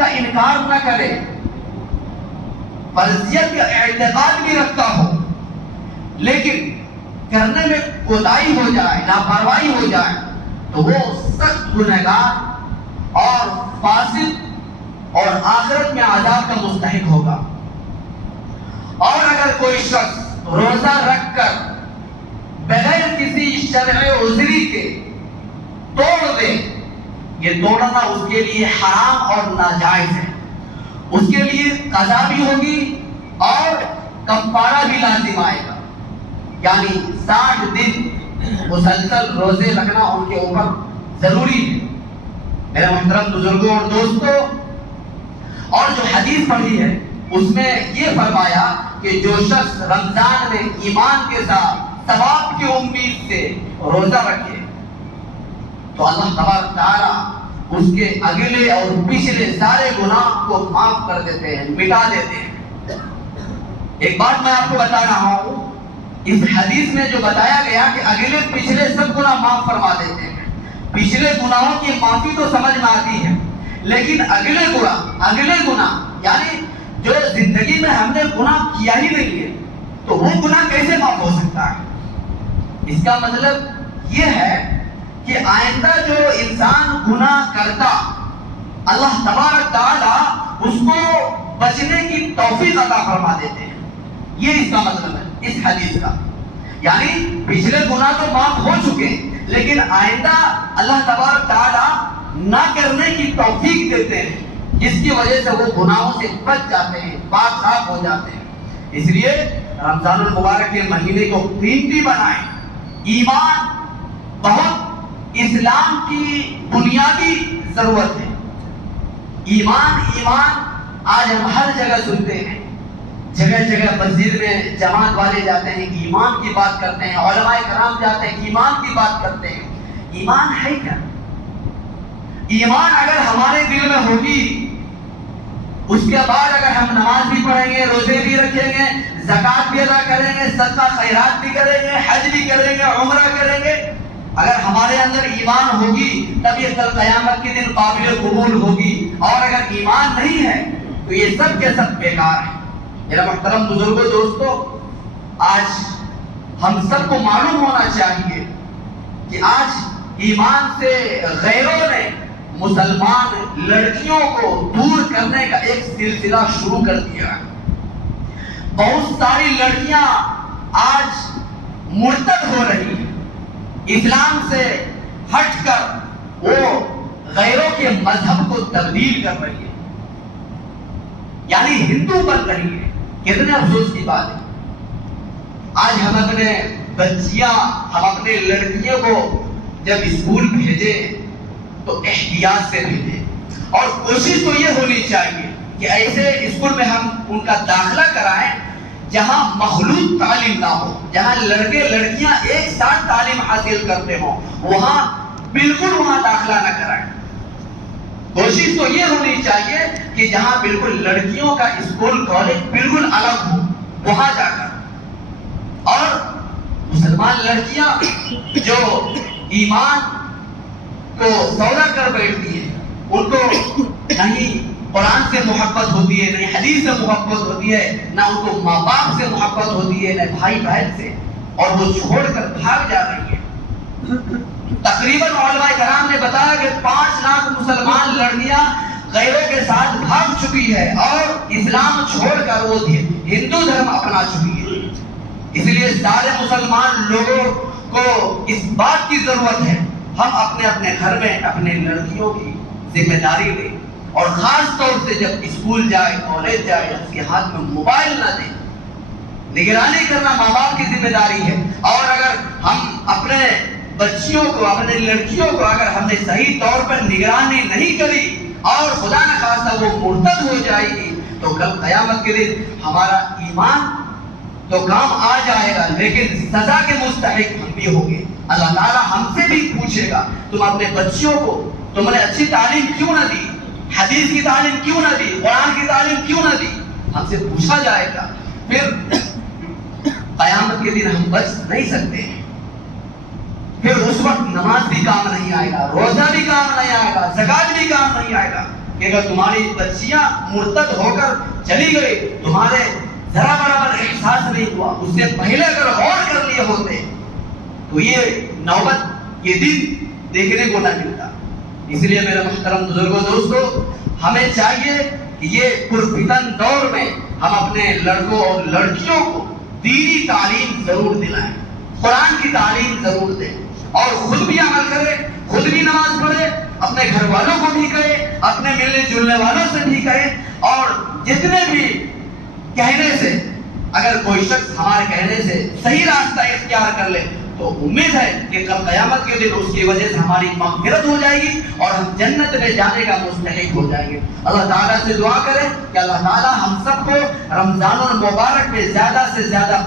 کا انکار نہ کرے، فرضیت کا اعتقاد بھی رکھتا ہو، لیکن کرنے میں کوتاہی ہو جائے، لاپرواہی ہو جائے، تو وہ سخت گنہگار اور فاسق اور آخرت میں عذاب کا مستحق ہوگا۔ اور اگر کوئی شخص روزہ رکھ کر بغیر کسی شرعی عذری کے توڑ دے، یہ توڑنا اس کے لیے حرام اور ناجائز ہے، اس کے لیے قضا بھی ہوگی اور کفارہ بھی لازم آئے گا، یعنی 60 دن مسلسل روزے رکھنا ان کے اوپر ضروری ہے۔ میرے محترم بزرگوں اور دوستوں، اور جو حدیث پڑھی ہے اس میں یہ فرمایا کہ جو شخص رمضان میں ایمان کے ساتھ ثواب کی امید سے روزہ رکھے تو اللہ تبارک تعالیٰ اس کے اگلے اور پچھلے سارے گناہ کو معاف کر دیتے ہیں، مٹا دیتے ہیں۔ ایک بات میں آپ کو بتا رہا ہوں، اس حدیث میں جو بتایا گیا کہ اگلے پچھلے سب گناہ معاف فرما دیتے ہیں، پچھلے گناہوں کی معافی تو سمجھ میں آتی ہے، لیکن اگلے گناہ یعنی جو زندگی میں ہم نے گناہ کیا ہی نہیں ہے تو وہ گناہ کیسے معاف ہو سکتا ہے؟ اس کا مطلب یہ ہے کہ آئندہ جو انسان گناہ کرتا، اللہ تبارک تعالیٰ اس کو بچنے کی توفیق عطا فرما دیتے ہیں۔ یہ اس کا مطلب ہے اس حدیث کا، یعنی پچھلے گناہ تو معاف ہو چکے لیکن آئندہ اللہ تبارک تعالیٰ نہ کرنے کی توفیق دیتے ہیں، جس کی وجہ سے وہ گناہوں سے بچ جاتے ہیں، پاک صاف ہو جاتے ہیں۔ اس لیے رمضان المبارک کے مہینے کو قیمتی بنائیں۔ ایمان بہت اسلام کی بنیادی ضرورت ہے۔ ایمان آج ہم ہر جگہ سنتے ہیں، جگہ جگہ مسجد میں جماعت والے جاتے ہیں، ایمان کی بات کرتے ہیں، علماء کرام جاتے ہیں، ایمان کی بات کرتے ہیں۔ ایمان ہے کیا؟ ایمان اگر ہمارے دل میں ہوگی، اس کے بعد اگر ہم نماز بھی پڑھیں گے، روزے بھی رکھیں گے، زکوٰۃ بھی ادا کریں گے، صدقہ خیرات بھی کریں گے، حج بھی کریں گے، عمرہ کریں گے، اگر ہمارے اندر ایمان ہوگی تب یہ کل قیامت کے دن قابل قبول ہوگی، اور اگر ایمان نہیں ہے تو یہ سب کے سب بیکار ہے۔ میرا محترم بزرگوں دوستوں، آج ہم سب کو معلوم ہونا چاہیے کہ آج ایمان سے غیروں نے مسلمان لڑکیوں کو دور کرنے کا ایک سلسلہ شروع کر دیا ہے۔ بہت ساری لڑکیاں آج مرتد ہو رہی ہیں، اسلام سے ہٹ کر وہ غیروں کے مذہب کو تبدیل کر رہی ہے، یعنی ہندو بن رہی ہے۔ کتنے افسوس کی بات ہے۔ آج ہم اپنے بچیاں، ہم اپنے لڑکیوں کو جب اسکول بھیجے تو احتیاط سے بھیجے، اور کوشش تو یہ ہونی چاہیے کہ ایسے اسکول میں ہم ان کا داخلہ کرائیں جہاں مخلوط تعلیم نہ ہو، جہاں لڑکے لڑکیاں ایک ساتھ تعلیم حاصل کرتے ہوں، بالکل وہاں داخلہ نہ کرائیں۔ کوشش تو یہ ہونی چاہیے کہ جہاں بالکل لڑکیوں کا اسکول کالج بالکل الگ ہو، وہاں جا کر۔ اور مسلمان لڑکیاں جو ایمان کو سودا کر بیٹھتی ہیں، ان کو نہیں قرآن سے محبت ہوتی ہے، نہ حدیث سے محبت ہوتی ہے، نہ ان کو ماں باپ سے محبت ہوتی ہے، نہ بھائی بہن سے، اور وہ چھوڑ کر بھاگ جا رہی ہے۔ تقریباً علماء کرام نے بتایا کہ 5 لاکھ مسلمان لڑکیاں غیروں کے ساتھ بھاگ چکی ہے اور اسلام چھوڑ کر وہ ہندو دھرم اپنا چکی ہے۔ اس لیے سارے مسلمان لوگوں کو اس بات کی ضرورت ہے ہم اپنے اپنے گھر میں اپنے لڑکیوں کی ذمہ داری لیں، اور خاص طور سے جب اسکول جائے، کالج جائے، اس کے ہاتھ میں موبائل نہ دیں۔ نگرانی کرنا ماں باپ کی ذمہ داری ہے، اور اگر ہم اپنے بچیوں کو، اپنے لڑکیوں کو اگر ہم نے صحیح طور پر نگرانی نہیں کری اور خدا نہ خواستہ وہ مرتد ہو جائے گی تو کل قیامت کے دن ہمارا ایمان تو کام آ جائے گا، لیکن سزا کے مستحق ہم بھی ہوں گے۔ اللہ تعالیٰ ہم سے بھی پوچھے گا تم اپنے بچیوں کو تم نے اچھی تعلیم کیوں نہ دی، حدیث کی تعلیم کیوں نہ دی، قرآن کی تعلیم کیوں نہ دی، ہم سے پوچھا جائے گا۔ پھر قیامت کے دن ہم بچ نہیں سکتے ہیں، پھر اس وقت نماز بھی کام نہیں آئے گا، روزہ بھی کام نہیں آئے گا، زکوٰۃ بھی کام نہیں آئے گا۔ کہ اگر تمہاری بچیاں مرتد ہو کر چلی گئی تمہارے ذرا برابر احساس نہیں ہوا، اس سے پہلے اگر غور کر لیے ہوتے تو یہ نوبت یہ دن دیکھنے کو نہ ملتا۔ اس لیے میرے محترم بزرگوں دوستو، ہمیں چاہیے کہ یہ پرفتن دور میں ہم اپنے لڑکوں اور لڑکیوں کو دینی تعلیم ضرور دلائیں، قرآن کی تعلیم ضرور دیں، اور خود بھی عمل کرے، خود بھی نماز پڑھے، اپنے گھر والوں کو بھی کہے، اپنے ملنے جلنے والوں سے بھی کہے، اور جتنے بھی کہنے سے اگر کوئی شخص ہمارے کہنے سے صحیح راستہ اختیار کر لے تو امید ہے کہ کل قیامت کے دن اس کی وجہ سے ہماری مغفرت ہو جائے گی اور ہم جنت میں جانے کا مستحق ہو جائیں گے۔ اللہ تعالیٰ سے دعا کریں کہ اللہ تعالیٰ ہم سب کو رمضان المبارک میں زیادہ سے زیادہ